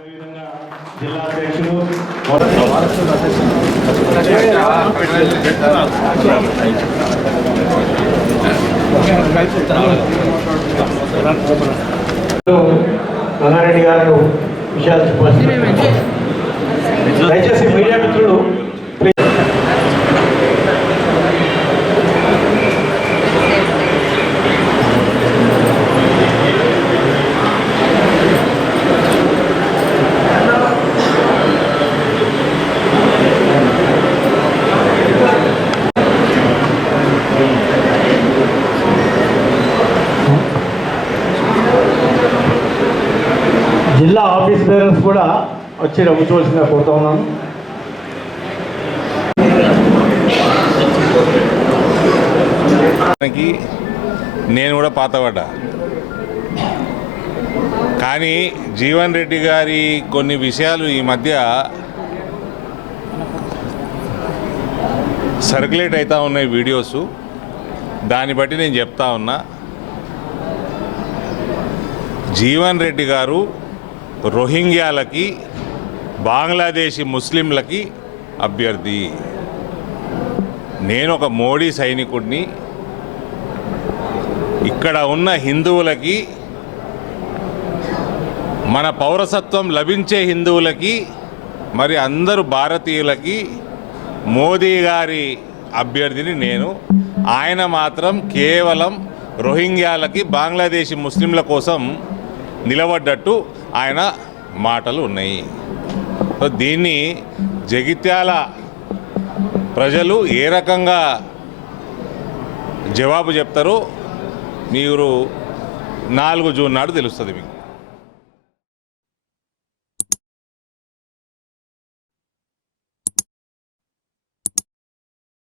జిల్లా అధ్యక్షులు రంగారెడ్డి గారు విషయాలు చెప్పాల్సింది. దయచేసి మీడియా మిత్రులు జిల్లా ఆఫీస్ బేరర్స్ కూడా వచ్చి కూర్చోవలసిందిగా కోరుతా ఉన్నాను. నేను కూడా పాతపడ్డా, కానీ జీవన్ రెడ్డి గారి కొన్ని విషయాలు ఈ మధ్య సర్క్యులేట్ అవుతూ ఉన్నాయి వీడియోస్. దాన్ని బట్టి నేను చెప్తా ఉన్నా, జీవన్ రెడ్డి గారు రోహింగ్యాలకి బంగ్లాదేశీ ముస్లింలకి అభ్యర్థి. నేను ఒక మోడీ సైనికుడిని. ఇక్కడ ఉన్న హిందువులకి, మన పౌరసత్వం లభించే హిందువులకి, మరి అందరూ భారతీయులకి మోదీ గారి అభ్యర్థిని నేను. ఆయన మాత్రం కేవలం రోహింగ్యాలకి బంగ్లాదేశీ ముస్లింల కోసం నిలబడ్డట్టు ఆయన మాటలు ఉన్నాయి. సో దీన్ని జగిత్యాల ప్రజలు ఏ రకంగా జవాబు చెప్తారో మీరు 4 జూన్ నాడు తెలుస్తుంది మీకు.